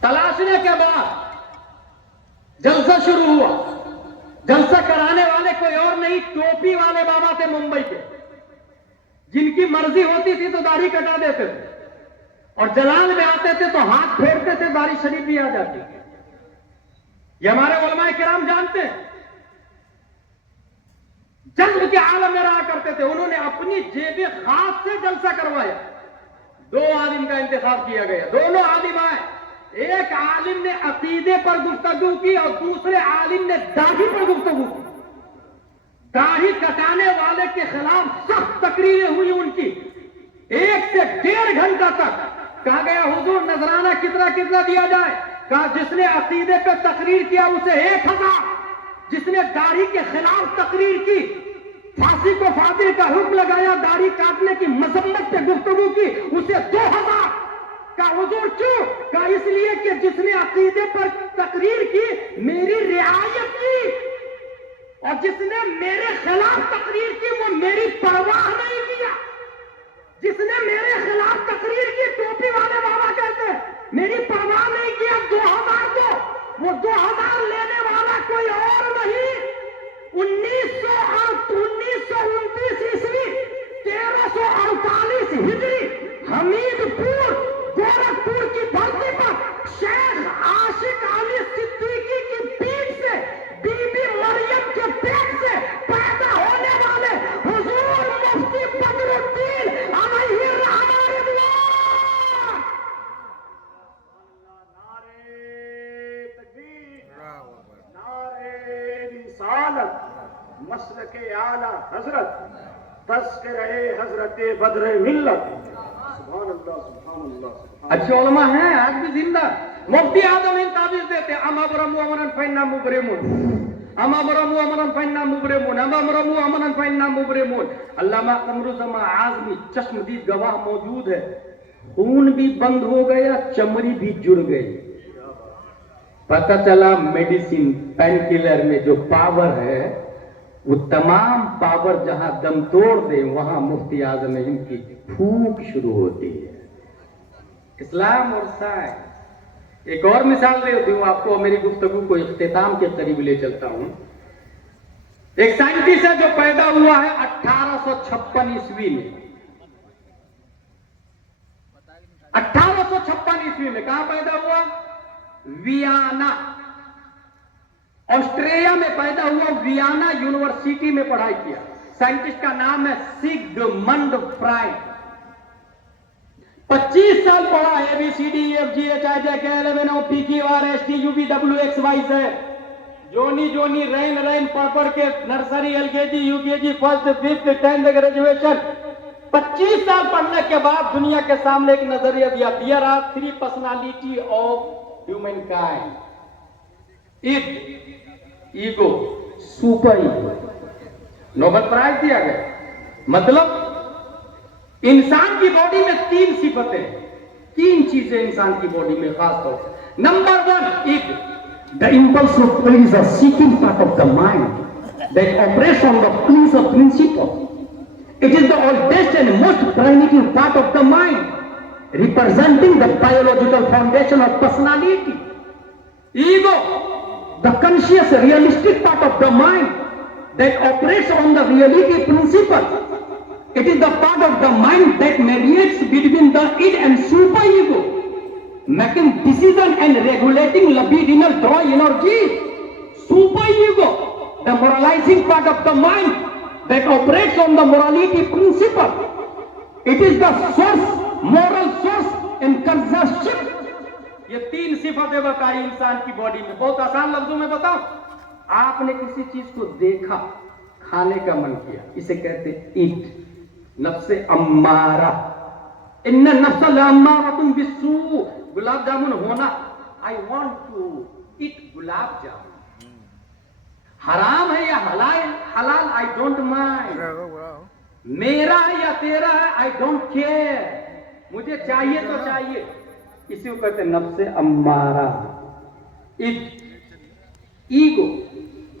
تلاشنے کے بعد جلسہ شروع ہوا. جلسہ کرانے والے کوئی اور نہیں، ٹوپی والے بابا تھے ممبئی کے، جن کی مرضی ہوتی تھی تو داڑھی کٹا دیتے تھے، اور جلال میں آتے تھے تو ہاتھ پھیرتے تھے، داڑھی شریف بھی آ جاتی. یہ ہمارے علماء کرام جانتے ہیں. جذب کے عالم میں رہا کرتے تھے. انہوں نے اپنی جیب خاص سے جلسہ کروایا. 2 عالم کا انتخاب کیا گیا، دونوں عالم آئے. ایک عالم نے عقیدے پر گفتگو کی اور دوسرے عالم نے داڑھی پر گفتگو کی. داڑھی کٹانے والے کے خلاف سخت تقریریں ہوئی ان کی. 1 سے 1.5 گھنٹہ تک کہا گیا حضور نذرانہ کتنا دیا جائے. کہا جس نے عقیدے پہ تقریر کیا اسے 1000، جس نے داڑھی کے خلاف تقریر کی پھانسی کو فاطر کا حکم لگایا، داڑھی کاٹنے کی مذمت پہ گفتگو کی، اسے 2000. کہا حضور کیوں؟ کہا اس لیے کہ جس نے عقیدے پر تقریر کی میری رعایت کی، اور جس نے میرے خلاف تقریر کی وہ میری پرواہ نہیں کیا. جس نے میرے خلاف تقریر کی، ٹوپی والے بابا کہتے ہیں، میری پرواہ نہیں کیا. 2000 کو وہ 2000 لینے والا کوئی اور نہیں، 1929 عیسوی 1348 ہجری حمید پور گورکھپور کی دھرتی پر شیخ عاشق علی صدیقی کی پیٹھ سے، بی بی مریم کے پیٹ سے پیدا ہونے والے حضور مفتی بدر الدین علیہ الرحمہ رضوان. رسالت مسلک اعلی حضرت تذکرہ حضرت بدر ملت. سبحان اللہ سبحان اللہ. اچھے علماء ہیں آج بھی زندہ. مفتی اعظم ان تعبیر دیتے ہیں، اما برمو امرن فإنا مبرمون، اما برمو امرن فإنا مبرمون، اما برمو امرن فإنا مبرمون. علامہ قمرالزمان اعظمی چشمدید گواہ موجود ہے. خون بھی بند ہو گیا، چمڑی بھی جڑ گئی. پتہ چلا میڈیسن پین کلر میں جو پاور ہے وہ تمام پاور جہاں دم توڑ دے وہاں مفتی اعظم ہند کی پھونک شروع ہوتی ہے. اسلام اور سائنس. ایک اور مثال دیتی ہوں آپ کو، میری گفتگو کو اختتام کے قریب لے چلتا ہوں. ایک سائنٹسٹ ہے جو پیدا ہوا ہے 1856 عیسوی میں. 1856 عیسوی میں کہاں پیدا ہوا؟ ویانا، آسٹریلیا میں پیدا ہوا. ویانا یونیورسٹی میں پڑھائی کیا. سائنٹسٹ کا نام ہے سیگمنڈ فرائڈ. 25 سال پڑھا. ABCDEFGHIJKLMNOPQRSTUVWXYZ جونی رین پڑھ کے nursery LKG UKG first 5th 10th graduation. 25 سال پڑھنے کے بعد دنیا کے سامنے ایک نظریہ دیا. There are 3 personality of humankind: id, ego, super ego. Nobel price دیا گیا. مطلب انسان کی باڈی میں 3 صفتیں ہیں. 3 چیزیں انسان کی باڈی میں خاص طور سے. Number 1 id, the impulse of pleasure, seeking part of the mind that operates on the pleasure principle. It is the oldest and most primitive part of the mind, representing the biological foundation of personality. Ego, the conscious realistic part of the mind that operates on the reality principle. It is the part of the mind that mediates between the id and superego, making decision and regulating libidinal draw energy. Superego, the moralizing part of the mind that operates on the morality principle. It is the source, moral source and consumption. یہ 3 صفتیں بتائی انسان کی body میں. بہت آسان لفظوں میں بتاؤں. آپ نے کسی چیز کو دیکھا، کھانے کا من کیا، اسے کہتے ایٹ. نفس امارہ، ان نفس لامارۃ بالسوء. گلاب جامن ہونا، I want to eat gulab jamun. حرام ہے یا حلال I don't mind. میرا ہے یا تیرا ہے I don't care. مجھے چاہیے تو چاہیے. اسی کو کہتے ہیں نفس امارہ. ایگو.